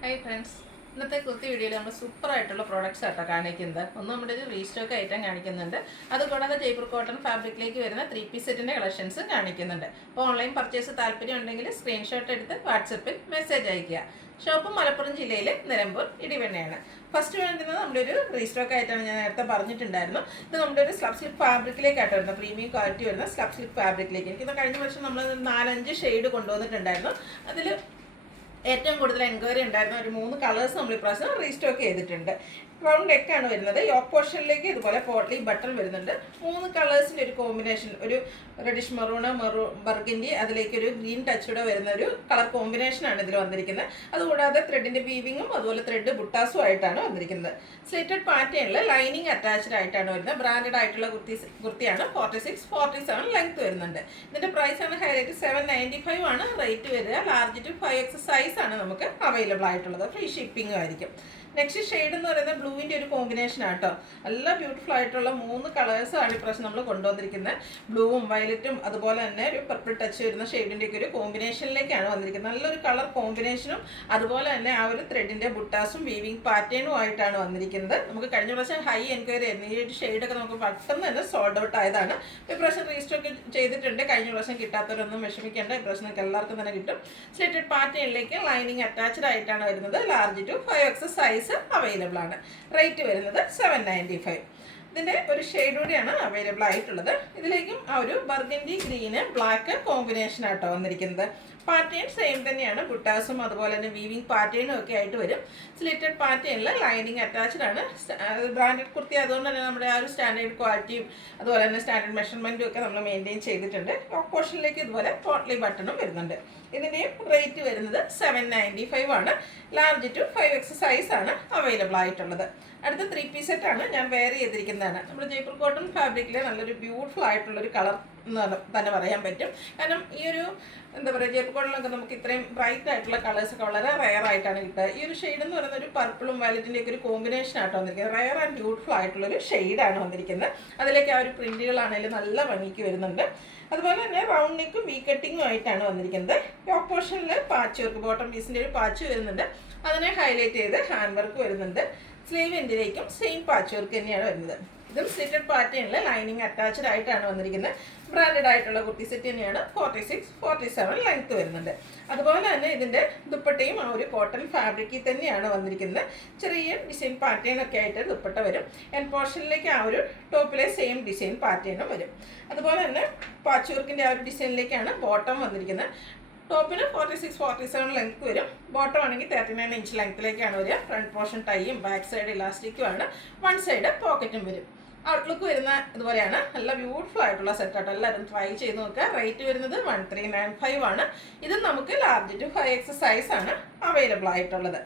Hi friends, ഇന്നത്തെ കുർത്തി വീഡിയോയിൽ നമ്മൾ സൂപ്പറായിട്ടുള്ള പ്രോഡക്റ്റ്സ് ആട്ടോ കാണിക്കുന്നത്. ഒന്ന് നമ്മുടെ ഒരു റീസ്റ്റോക്ക് ഐറ്റം കാണിക്കുന്നുണ്ട്. അതുകൂടാതെ ജയ്പൂർ കോട്ടൺ ഫാബ്രിക്കിലേക്ക് വരുന്ന 3 പീസ് സെറ്റിൻ്റെ കളക്ഷൻസ് കാണിക്കുന്നുണ്ട്. അപ്പോൾ ഓൺലൈൻ പർച്ചേസ് താല്പര്യം ഉണ്ടെങ്കിൽ സ്ക്രീൻഷോട്ട് എടുത്ത് വാട്സപ്പിൽ മെസ്സേജ് അയയ്ക്കുക. ഷോപ്പ് മലപ്പുറം ജില്ലയിലെ നിലമ്പൂർ ഇടിവണ്ണയാണ്. ഫസ്റ്റ് വേണ്ടുന്നത് നമ്മുടെ ഒരു റീസ്റ്റോക്ക് ആയിട്ടാണ് ഞാൻ നേരത്തെ പറഞ്ഞിട്ടുണ്ടായിരുന്നു. ഇത് നമ്മുടെ ഒരു സ്ലബ് സ്ലിപ്പ് ഫാബ്രിക്കിലേക്കായിട്ട് വരുന്നത്, പ്രീമിയം ക്വാളിറ്റി വരുന്ന സ്ലബ് സ്ലിപ്പ് ഫാബ്രിക്കിലേക്ക്. എനിക്കിത് കഴിഞ്ഞ വർഷം നമ്മൾ 4-5 ഷെയ്ഡ് കൊണ്ടുവന്നിട്ടുണ്ടായിരുന്നു. അതിൽ ഏറ്റവും കൂടുതൽ എൻക്വയറി ഉണ്ടായിരുന്ന ഒരു 3 കളേഴ്സ് നമ്മൾ ഇപ്രാവശ്യം റീസ്റ്റോക്ക് ചെയ്തിട്ടുണ്ട്. റൗണ്ട് നെക്കാണ് വരുന്നത്. യോക്ക് പോർഷനിലേക്ക് ഇതുപോലെ പോട്ട്ലി ബട്ടൺ വരുന്നുണ്ട്. 3 കളേഴ്സിൻ്റെ ഒരു കോമ്പിനേഷൻ, ഒരു റെഡിഷ് മെറൂണ്, ബർഗൻഡി, അതിലേക്ക് ഒരു ഗ്രീൻ ടച്ചൂടെ വരുന്ന ഒരു കളർ കോമ്പിനേഷനാണ് ഇതിൽ വന്നിരിക്കുന്നത്. അതുകൂടാതെ ത്രെഡിൻ്റെ വീവിങ്ങും അതുപോലെ ത്രെഡ് ബുട്ടാസും ആയിട്ടാണ് വന്നിരിക്കുന്നത്. സ്ലിറ്റഡ് പാറ്റേണിൽ ലൈനിങ് അറ്റാച്ച്ഡ് ആയിട്ടാണ് വരുന്നത്. ബ്രാൻഡഡ് ആയിട്ടുള്ള കുർത്തിയാണ്. 46-47 ലെങ്ത് വരുന്നുണ്ട്. ഇതിൻ്റെ പ്രൈസാണ് ഹൈലൈറ്റ്. 795 ആണ് റേറ്റ് വരിക. ലാർജ് ടു 5X സൈസാണ് നമുക്ക് അവൈലബിൾ ആയിട്ടുള്ളത്. ഫ്രീ ഷിപ്പിംഗും ആയിരിക്കും. നെക്സ്റ്റ് ഷെയ്ഡ് എന്ന് പറയുന്നത് ബ്ലൂവിൻ്റെ ഒരു കോമ്പിനേഷൻ ആട്ടോ. നല്ല ബ്യൂട്ടിഫുൾ ആയിട്ടുള്ള 3 കളേഴ്സാണ് ഇപ്രാവശ്യം നമ്മൾ കൊണ്ടുവന്നിരിക്കുന്നത്. ബ്ലൂവും വയലറ്റും അതുപോലെ തന്നെ ഒരു പർപ്പിൾ ടച്ച് വരുന്ന ഷെയ്ഡിൻ്റെയൊക്കെ ഒരു കോമ്പിനേഷനിലേക്കാണ് വന്നിരിക്കുന്നത്. നല്ലൊരു കളർ കോമ്പിനേഷനും അതുപോലെ തന്നെ ആ ഒരു ത്രെഡിൻ്റെ ബുട്ടാസും വീവിങ് പാറ്റേണും ആയിട്ടാണ് വന്നിരിക്കുന്നത്. നമുക്ക് കഴിഞ്ഞ പ്രാവശ്യം ഹൈ എൻക്വയറി ആയിരുന്നു. ഈ ഒരു ഷെയ്ഡൊക്കെ നമുക്ക് പെട്ടെന്ന് തന്നെ സോൾഡ് ഔട്ട് ആയതാണ്. ഇപ്രാവശ്യം റീസ്റ്റോക്ക് ചെയ്തിട്ടുണ്ട്. കഴിഞ്ഞ പ്രാവശ്യം കിട്ടാത്തവരൊന്നും വിഷമിക്കേണ്ട. ഇപ്രാവശ്യം നിങ്ങൾക്ക് എല്ലാവർക്കും തന്നെ കിട്ടും. സ്ലിറ്റഡ് പാറ്റേണിലേക്ക് ലൈനിങ് അറ്റാച്ച്ഡ് ആയിട്ടാണ് വരുന്നത്. Large to 5X size available ആണ്. റേറ്റ് വരുന്നത് 795. ഇതിൻ്റെ ഒരു ഷെയ്ഡ് കൂടിയാണ് അവൈലബിൾ ആയിട്ടുള്ളത്. ഇതിലേക്കും ആ ഒരു ബർഗൻഡി ഗ്രീന് ബ്ലാക്ക് കോമ്പിനേഷൻ ആട്ടോ വന്നിരിക്കുന്നത്. പാറ്റേൺ സെയിം തന്നെയാണ്. ബുട്ടാസും അതുപോലെ തന്നെ വീവിങ് പാറ്റേണും ഒക്കെ ആയിട്ട് വരും. സ്ലിറ്റഡ് പാറ്റേണിൽ ലൈനിങ് അറ്റാച്ച്ഡ് ആണ്. ബ്രാൻഡഡ് കുർത്തി അതുകൊണ്ട് തന്നെ നമ്മുടെ ആ ഒരു സ്റ്റാൻഡേർഡ് ക്വാളിറ്റിയും അതുപോലെ തന്നെ സ്റ്റാൻഡേർഡ് മെഷർമെൻറ്റും ഒക്കെ നമ്മൾ മെയിൻറ്റെയിൻ ചെയ്തിട്ടുണ്ട്. യോക്ക് പോർഷനിലേക്ക് ഇതുപോലെ പോട്ട്ലി ബട്ടണും വരുന്നുണ്ട്. ഇതിൻ്റെയും റേറ്റ് വരുന്നത് 795 ആണ്. ലാർജ് ടു 5X സൈസാണ് അവൈലബിൾ ആയിട്ടുള്ളത്. അടുത്ത 3 പീസ് സെറ്റാണ് ഞാൻ വെയർ ചെയ്തിരിക്കുന്നതാണ്. നമ്മുടെ ജയ്പൂർ കോട്ടൺ ഫാബ്രിക്കിലെ നല്ലൊരു ബ്യൂട്ടിഫുൾ ആയിട്ടുള്ളൊരു കളർ എന്ന് തന്നെ പറയാൻ പറ്റും. കാരണം ഈ ഒരു എന്താ പറയുക, ജയ്പൂർ കോട്ടണിലൊക്കെ നമുക്ക് ഇത്രയും ബ്രൈറ്റ് ആയിട്ടുള്ള കളേഴ്സൊക്കെ വളരെ റെയർ ആയിട്ടാണ് കിട്ടുക. ഈ ഒരു ഷെയ്ഡ് എന്ന് പറയുന്ന ഒരു പർപ്പിളും വയലറ്റിൻ്റെ ഒക്കെ ഒരു കോമ്പിനേഷൻ ആയിട്ട് വന്നിരിക്കുന്നത്. റെയർ ആൻഡ് ബ്യൂട്ടിഫുൾ ആയിട്ടുള്ളൊരു ഷെയ്ഡാണ് വന്നിരിക്കുന്നത്. അതിലേക്ക് ആ ഒരു പ്രിൻറ്റുകളാണെങ്കിലും നല്ല ഭംഗിക്ക് വരുന്നുണ്ട്. അതുപോലെ തന്നെ റൗണ്ട് നെക്കും വി കട്ടിങ്ങും ആയിട്ടാണ് വന്നിരിക്കുന്നത്. യോക്ക് പോർഷനിൽ പാച്ച് വർക്ക്, ബോട്ടം പീസിൻ്റെ ഒരു പാച്ച് വരുന്നുണ്ട്. അതിനെ ഹൈലൈറ്റ് ചെയ്ത് ഹാൻഡ് വർക്ക് വരുന്നുണ്ട്. സ്ലീവ് എൻഡിലേക്കും സെയിം പാച്ച് വർക്ക് തന്നെയാണ് വരുന്നത്. ഇതും സ്ലിറ്റഡ് പാറ്റേണിൽ ലൈനിങ് അറ്റാച്ച്ഡ് ആയിട്ടാണ് വന്നിരിക്കുന്നത്. ബ്രാൻഡഡ് ആയിട്ടുള്ള കുർത്തി സെറ്റ് തന്നെയാണ്. 46-47 ലെങ്ത് വരുന്നുണ്ട്. അതുപോലെ തന്നെ ഇതിൻ്റെ ദുപ്പട്ടയും ആ ഒരു കോട്ടൺ ഫാബ്രിക്കിൽ തന്നെയാണ് വന്നിരിക്കുന്നത്. ചെറിയ ഡിസൈൻ പാറ്റേൺ ഒക്കെ ആയിട്ട് ദുപ്പട്ട വരും. എൻഡ് പോർഷനിലേക്ക് ആ ഒരു ടോപ്പിലെ സെയിം ഡിസൈൻ പാറ്റേണും വരും. അതുപോലെ തന്നെ പാച്ച് വർക്കിൻ്റെ ആ ഒരു ഡിസൈനിലേക്കാണ് ബോട്ടം വന്നിരിക്കുന്നത്. ടോപ്പിന് 46-47 ലെങ്ത് വരും. ബോട്ടം ആണെങ്കിൽ 39 ഇഞ്ച് ലെങ്ത്തിലേക്കാണ് വരിക. ഫ്രണ്ട് പോർഷൻ ടൈയും ബാക്ക് സൈഡ് ഇലാസ്റ്റിക്കുമാണ്. 1 സൈഡ് പോക്കറ്റും വരും. ഔട്ട്ലുക്ക് വരുന്ന ഇതുപോലെയാണ്. നല്ല ബ്യൂട്ടിഫുൾ ആയിട്ടുള്ള സെറ്റാട്ടോ. എല്ലാവരും ട്രൈ ചെയ്ത് നോക്കുക. റേറ്റ് വരുന്നത് 1395 ആണ്. ഇത് നമുക്ക് ലാർജ് ടു 5X സൈസാണ് അവൈലബിൾ ആയിട്ടുള്ളത്.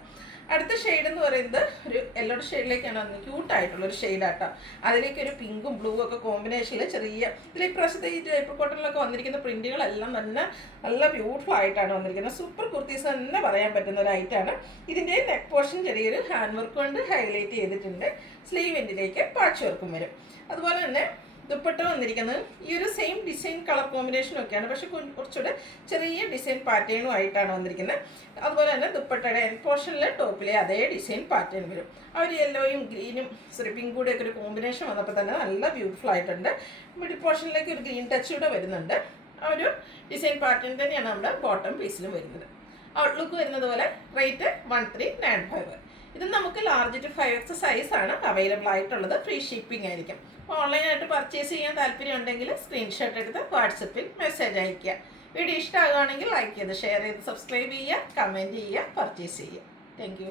അടുത്ത ഷെയ്ഡ് എന്ന് പറയുന്നത് ഒരു യെല്ലോ ഷെയ്ഡിലേക്കാണ് വന്നത്. ക്യൂട്ടായിട്ടുള്ളൊരു ഷെയ്ഡാട്ടോ. അതിലേക്ക് ഒരു പിങ്കും ബ്ലൂ ഒക്കെ കോമ്പിനേഷനിൽ ചെറിയ ഇതിൽ ഇപ്രാവശ്യത്തെ ഈ ജയ്പൂർ കോട്ടണിലൊക്കെ വന്നിരിക്കുന്ന പ്രിൻറ്റുകളെല്ലാം തന്നെ നല്ല ബ്യൂട്ടിഫുൾ ആയിട്ടാണ് വന്നിരിക്കുന്നത്. സൂപ്പർ കുർത്തീസ് തന്നെ പറയാൻ പറ്റുന്ന ഒരു ഐറ്റാണ്. ഇതിൻ്റെ നെക്ക് പോർഷൻ ചെറിയൊരു ഹാൻഡ് വർക്ക് കൊണ്ട് ഹൈലൈറ്റ് ചെയ്തിട്ടുണ്ട്. സ്ലീവ് എൻഡിലേക്ക് പാച്ച് വർക്കും വരും. അതുപോലെ തന്നെ ദുപ്പട്ട വന്നിരിക്കുന്നത് ഈ ഒരു സെയിം ഡിസൈൻ കളർ കോമ്പിനേഷനും ഒക്കെയാണ്. പക്ഷെ കുറച്ചുകൂടെ ചെറിയ ഡിസൈൻ പാറ്റേണും ആയിട്ടാണ് വന്നിരിക്കുന്നത്. അതുപോലെ തന്നെ ദുപ്പട്ടയുടെ എൻഡ് പോർഷനിലെ ടോപ്പിലെ അതേ ഡിസൈൻ പാറ്റേൺ വരും. ആ ഒരു യെല്ലോയും ഗ്രീനും പിങ്കും കൂടെയൊക്കെ ഒരു കോമ്പിനേഷൻ വന്നപ്പോൾ തന്നെ നല്ല ബ്യൂട്ടിഫുൾ ആയിട്ടുണ്ട്. മിഡിൽ പോർഷനിലേക്ക് ഒരു ഗ്രീൻ ടച്ച് കൂടെ വരുന്നുണ്ട്. ആ ഒരു ഡിസൈൻ പാറ്റേൺ തന്നെയാണ് നമ്മുടെ ബോട്ടം പീസിലും വരുന്നത്. ഔട്ട്ലുക്ക് വരുന്നത് പോലെ. റേറ്റ് 1395. ഇത് നമുക്ക് ലാർജ് ടു 5X സൈസാണ് അവൈലബിൾ ആയിട്ടുള്ളത്. ഫ്രീ ഷിപ്പിംഗ് ആയിരിക്കും. അപ്പോൾ ഓൺലൈനായിട്ട് പർച്ചേസ് ചെയ്യാൻ താല്പര്യം ഉണ്ടെങ്കിൽ സ്ക്രീൻഷോട്ട് എടുത്ത് വാട്സപ്പിൽ മെസ്സേജ് അയയ്ക്കുക. വീഡിയോ ഇഷ്ടമാകുകയാണെങ്കിൽ ലൈക്ക് ചെയ്ത് ഷെയർ ചെയ്ത് സബ്സ്ക്രൈബ് ചെയ്യുക, കമൻറ്റ് ചെയ്യുക, പർച്ചേസ് ചെയ്യുക. താങ്ക്